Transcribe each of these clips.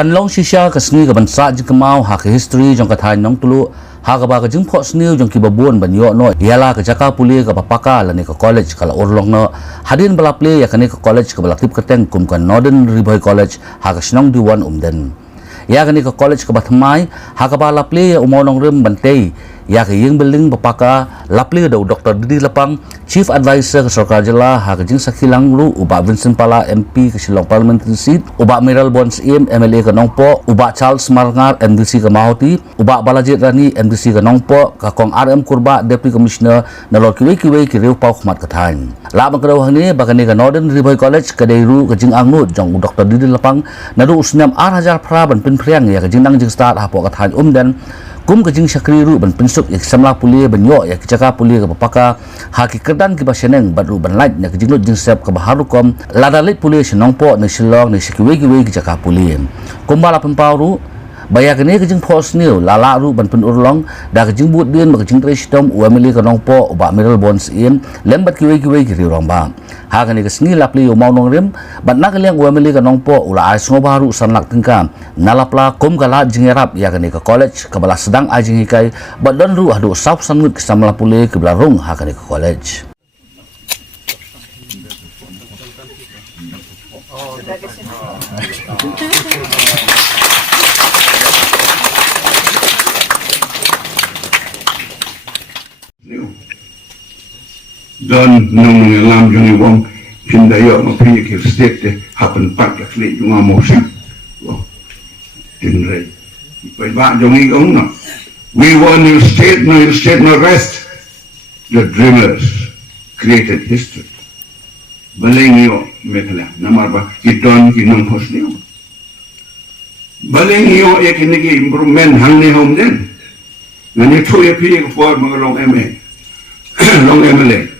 kan long shisha ka sni ka bansa ji kamau ha ka history jong ka thai NONGTLUH ha ka ba ka jing pho sniu jong ki babon ban yo no yala ka jaka puli ka papaka la ni ka college ka la urlong no hadin bala play ya ka ni ka college ka bala tip ka teng kum ka Northern Bhoi college ha ka snong di wan umden ya ka ni ka college ka bathmai ha ka bala play ya umonong rim bantei ya ka yeng beling papaka lapli do Dr. D.D Lapang Chief Advisor ke Sarkar Jela ha ka jing sakilang ru uba Vincent Pala MP ke Shillong Parliamentary Seat uba Miral Bons MLA ke Nongpo uba Charles Marngar MDC ke Mahoti uba Balajit Rani MDC ke Nongpo ka kong RM Kurba Deputy Commissioner na lor kiwe ki riu pau khmat ka thain la bang kedau hani bakani ke Northern Bhoi College ke Deiru ke Jingangnud jong Dr. D.D Lapang na du usnam 8,000 pra ban pin priang ya ke jingdang jing start ha po ka thain dan kum ke jing syakri ru ban pinsuk ya samla puli banyo ya kijaka puli ke papaka ha ki kerdan ki baseneng badru ban light ya kijinut jing sep ke baharu kom ladalit puli senongpo ne Shillong ne sikiwe kijaka puli kumbala pempauru bayak ni ke jing pos niu lala ru ban pen urlong da ke jing but dien ke Jingtreishitom UMLA ke Nongpo uba Miral Bons lembat kiwe ki riurong ba ha ke ni ke sngi lapli umau nong rim ban nak liang UMLA ke Nongpo ula ai sngo baru sanlak tingkam nalapla kum kala jingerap ya ke ni ke college ke bala sedang ajing hikai badon ru adu sap sangut ke samla pule ke belarung ha ke ni ke college dan nung lam juni wong pindayo ma pi ke state happen pak la fle junga mo sa wo tin re pai ba jongi ong no we want new state no rest the dreamers created history balengyo mekala namar ba idon kinong hosnyo balengyo ekinigi improvement hangni hom den ngani thoye pi ko for mangalong long MLA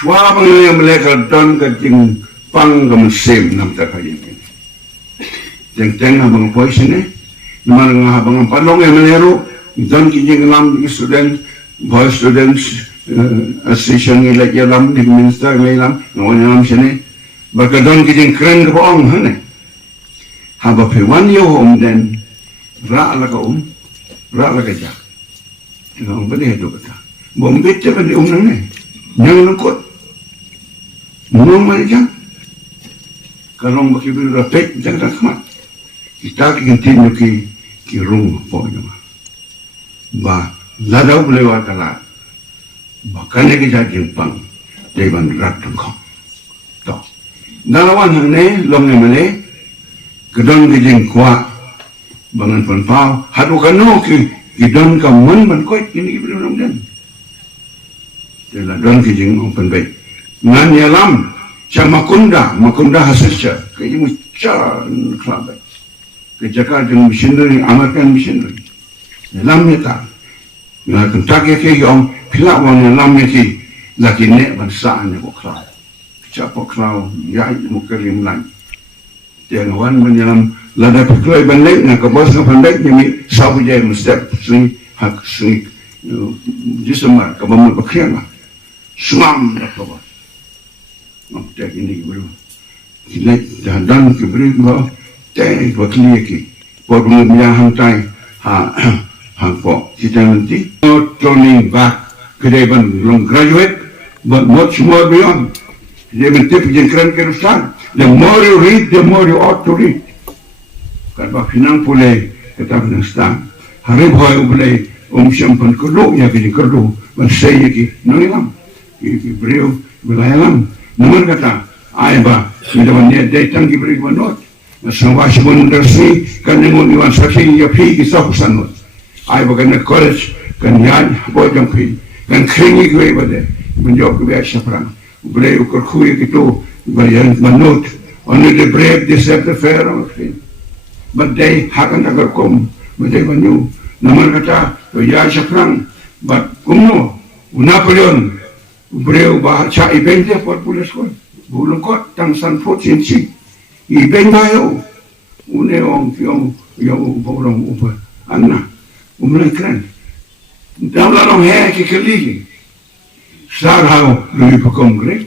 Shwa bang mereka don ke jing pang gam sem nam tak kaji ni. Jeng abang Bhoi sini, mana abang palong MLA don ki jing lam student Bhoi students association ni lagi lam di minister ni lam lam sini. Baka don ki jing keren ke bang hane. Haba pewan yo den ra la ka ra la ka ja. Ngam bani itu kata. Bom bitte bani nang ni. Nyang nangkut Nung macam kalau bagi beri rapet jangan khmat kita continue ki rung po jama ba ladau lewa kala bakane ki jajing pang dewan rat tangkong to dalawan hane long emele kedon ki jing kwa bangan pon pau hadu kanu ki don ka mun ban koi ini beri nong den jela don ki jing open bay ngan yalam sama makunda hasilnya kayak ini cara kelabet kejagaan dengan machinery American machinery yalam nyata ngan kentak ke yang pilawan yalam nyati lagi nek bansaan yang kelab siapa kelab ya mukerim lain yang wan menyalam lada peklai bandek nak kebos nak bandek ini sabu jaya mesti sering hak sering jisemar kebamun pekian suam nak kebos tak ini baru kita dan keberi bahawa tak wakili ki pokok yang hantai po kita nanti turning back kedai ban long graduate but much more beyond dia mentip yang keren kerusan the more you read the more you ought to read kalau pinang pulai kita menastan hari Bhoi pulai syampan kerdu ya kini kerdu bersaya ki nangilam ki beriu belayalam namun kata ayah minta dia datang ki beri manot masalah sebelum tersi kan nengun iwan saksi ya pi kisah sanot ayah kena college kan yan bojong pi kan keringi gue pada menjawab gue siapa boleh ukur kui gitu bayan manot only the brave deserve the fair but they hakan agar kom badai banyu namun kata ya siapa but kumno Napoleon Beliau baca event dia buat pulis kau, bulung kau tang sanford cincin, event bayu, uneong yang orang ubah anak, umrah keren, dalam orang hek kekeli, sarau lebih berkongres,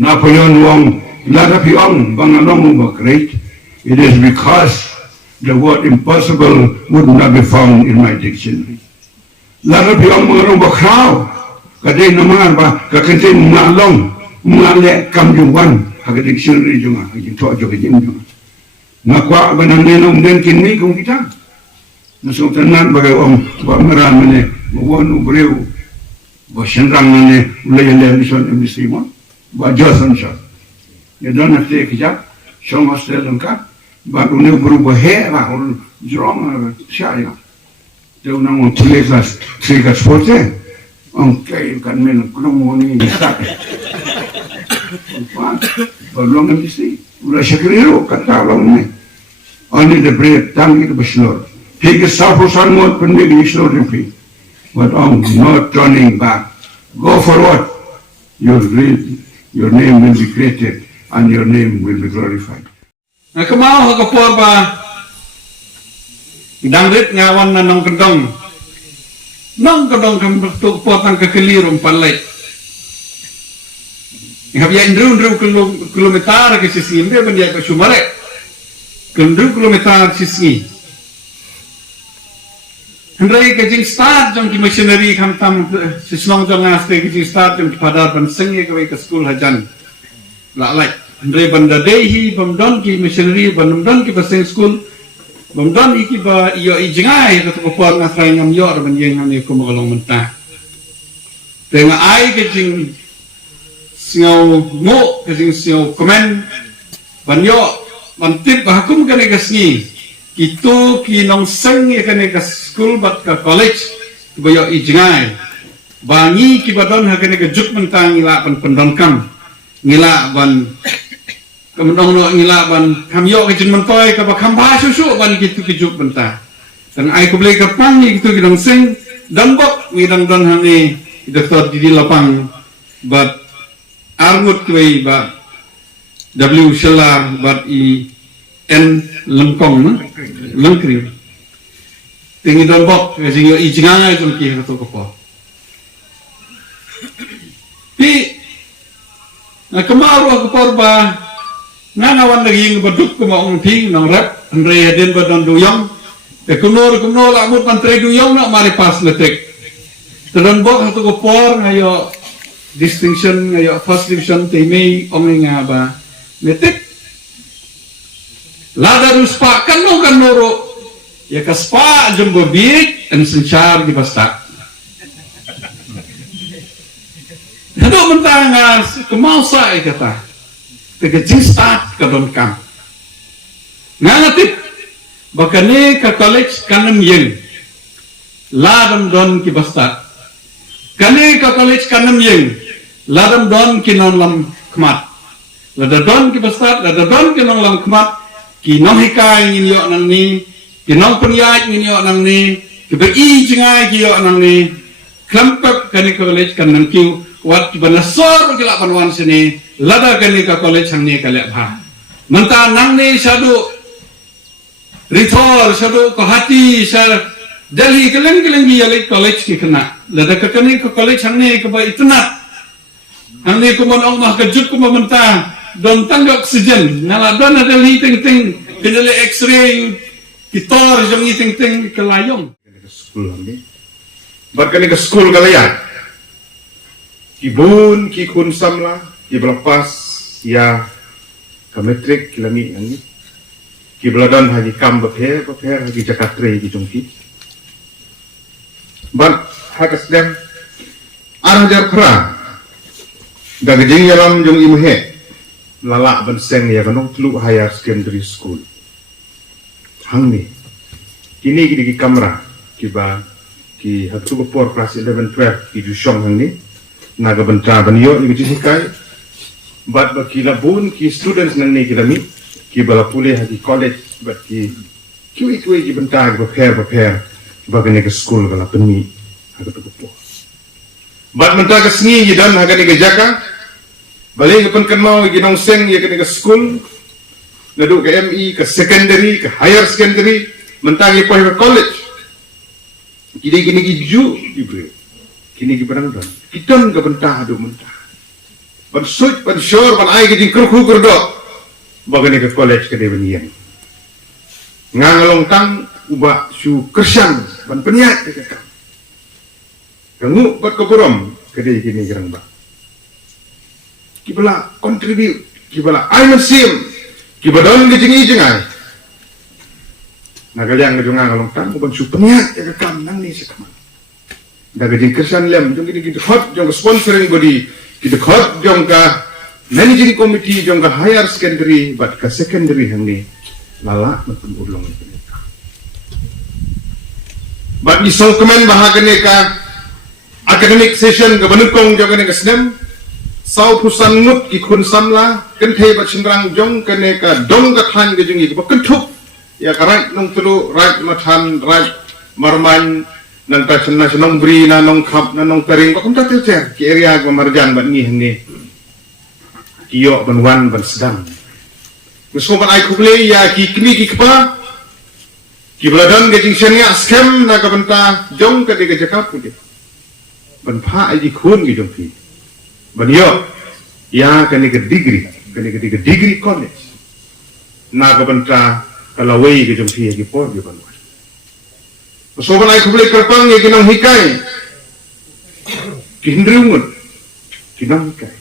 Napoleon wong lada piong banganong ubah great, It is because the word impossible would not be found in my dictionary. Lalu bilang mengarung bakrau, kadai nama apa? Kakentin mengalong, mengalek kamjungwan, agak dictionary juga, agak tua juga juga. Nakwa benang nenong dan kini kong kita. Masuk tenan bagai orang meran mana, bawan ubreu, basenrang mana, ulai lison emisi mo, bajasan sah. Ya dan nanti kita, sama sekali lengkap. Baru ni berubah hera, orang jorong siapa? Dia orang tulis kelas 3 kelas 4, orang kaya kan men, kurang ni besar. Belum nanti sih, ulah syakiriru kata orang ni. Only the brave tangi itu berselor. Hingga safusan mod pendik berselor ni. But not turning back. Go forward. Your name will be created and your name will be glorified. Nah, kemau hakapor ba dangrit ngawan na nong kedong kan bertuk potang kekelirum palai ngap ya indru kilometer ke sisi imbe bandia ke sumare kendru kilometer sisi hendrai ke jing start jong ki missionary kam tam sislong jong aste ke jing start jong padar ban sengi ke school hajan la lai hendrai banda dehi bamdon ki missionary bamdon ki paseng school bamdon iki ba iyo ijingai ke topor ngasrai ngam yor ban yeng ngam ni ko magalong mentah tenga ai ke jing siau mo ke jing siau komen ban yo ban tip ba hakum kane kasni itu ki nong seng ye kane ka school bat ka college ba yo ijingai bangi ki badon ha kane ka juk mentang ngila ban pendon kam ngila ban kemendong no ngila ban kam yo ke jin mentoy ka ba kam ba susu ban gitu ki juk mentah dan ai ko blai ka pang ni gitu ki nong seng dan bok wi dang don ha ni Dr. D.D Lapang bat armut kuai ba W Shelar bat I N lengkong lengkring tinggi don bok ke jing yo I jingai jong ki ka to ko pi na kemaru aku porba nganawan lagi baduk ko maong ting nang rap andre den badon duyong te kunor la mut pantre duyong na mari pas letek tedon bok hatu ko por ngayo distinction ngayo first division te mei ong nga ba letek lada ruspa kan noro ya kaspa jumbo biik en senchar di basta hado mentang kemau sai kata ke start ke don kam ngangatip bakane ka college kanam yeng ladam don ki basta kane ka college kanam yeng ladam don ki non lam kmat lada don ki basta lada don ki non lam kmat ki non hikai ngin yo nang ni ki non penyai ngin yo nang ni ki be I jingai ki yo nang ni klampap kane ka college kanam kiu wat banasor ki la panwan sini lada kali ka college hang ni kalek bha menta nang ni sadu rithor sadu ko hati sar Delhi keleng gi yale college ki kena lada ka kani ka college hang ni ka ba itna hang ni ko mon ong mah ka juk ko menta don tang oxygen ngala don ada li ting pinale x-ray kitor jong i ting kelayong School ni bat kani ka school kalaya kibun ki kun samla ki berlepas ya ke metrik ki langi ani ki beladan haji kam beper haji jakatre ki jongki ban hakas dem arah jar khra ga gejing yalam jong imhe lala ban seng ya NONGTLUH higher secondary school hangni kini ki di kamera ki ba ki hatu bepor kelas 11 12 ki jusong hangni naga bentar banyo ni gitu kai bat bakila bun ki students nang ni kilami ki bala pule hadi college bat ki ki bentar prepare bagane ke school kala peni aga to po bat bentar ke sngi jidan aga ni ke jaka balik ke pen mau ginong seng ya ke school nadu ke ME ke secondary ke higher secondary bentar ki ke college gini ki ju ibu kini ki barang don kiton ka bentah do mentah ban suit ban shore ban ai ki kru do bagane ka college ka de banian ngangalong tang ubah su kersan ban peniat dekat kangu bat kokorom kedai kini gerang ba kibala contribute kibala aiman sim kibadon gejingi jengai nagalyang ngejungang along tang ban su peniat dekat nang ni sekam daga jing kersan lem jong kini kita hot jong sponsoring body kita hot jong ka managing committee jong ka higher secondary bat ka secondary hangni lala matum urlong ni bat ni so kemen bahagane ka academic session ga banukong jong ka snem sau pusan ngut ki khun samla kenthe bat chindrang jong kane ka dong ka than ga jungi ba kenthuk ya karai nong tulu right mathan right marman nan ta chna nong bri na nong khap na nong taring ba kum ta ter ki area ga marjan bat ni hne kiyo ban wan ban sedang Gusto ban ay kuble ya ki kini ki kpa ki beladan ke jing senia scam na ka banta jong ka de ke jakap ku de ban pha ai khun ki jong pi ban yo ya ka ni ke degree college na ka banta kala wei ke jong pi ki por ki ban Gusto ban ay kuble kerpang ye kinong hikai ki hindriungun kinong hikai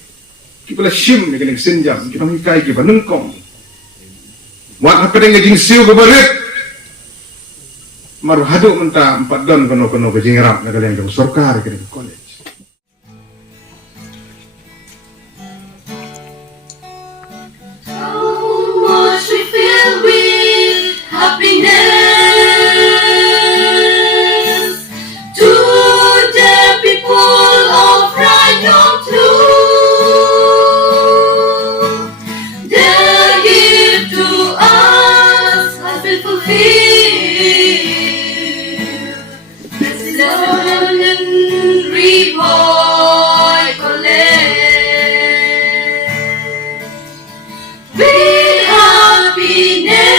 ki bala shim ne ke senjam kinong hikai ki banungkong Wat apa dengan jing siu ke barit maru haduk menta 4 don kono ke jing rap nak yang jong sorkar ke college How much we feel with happiness to the people of right NONGTLUH. Bhoi with happiness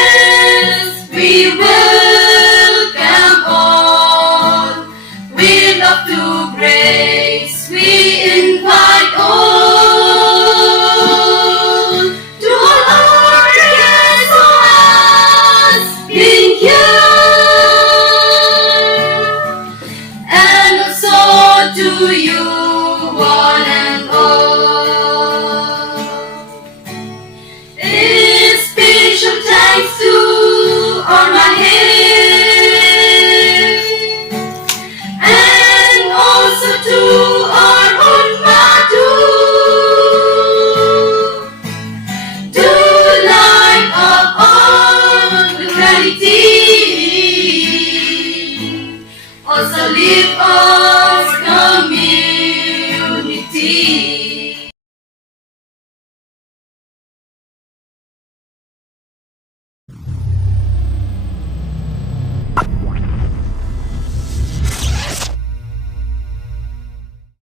we welcome all. With love to grace we invite all. To all our guests who has been here. To you, one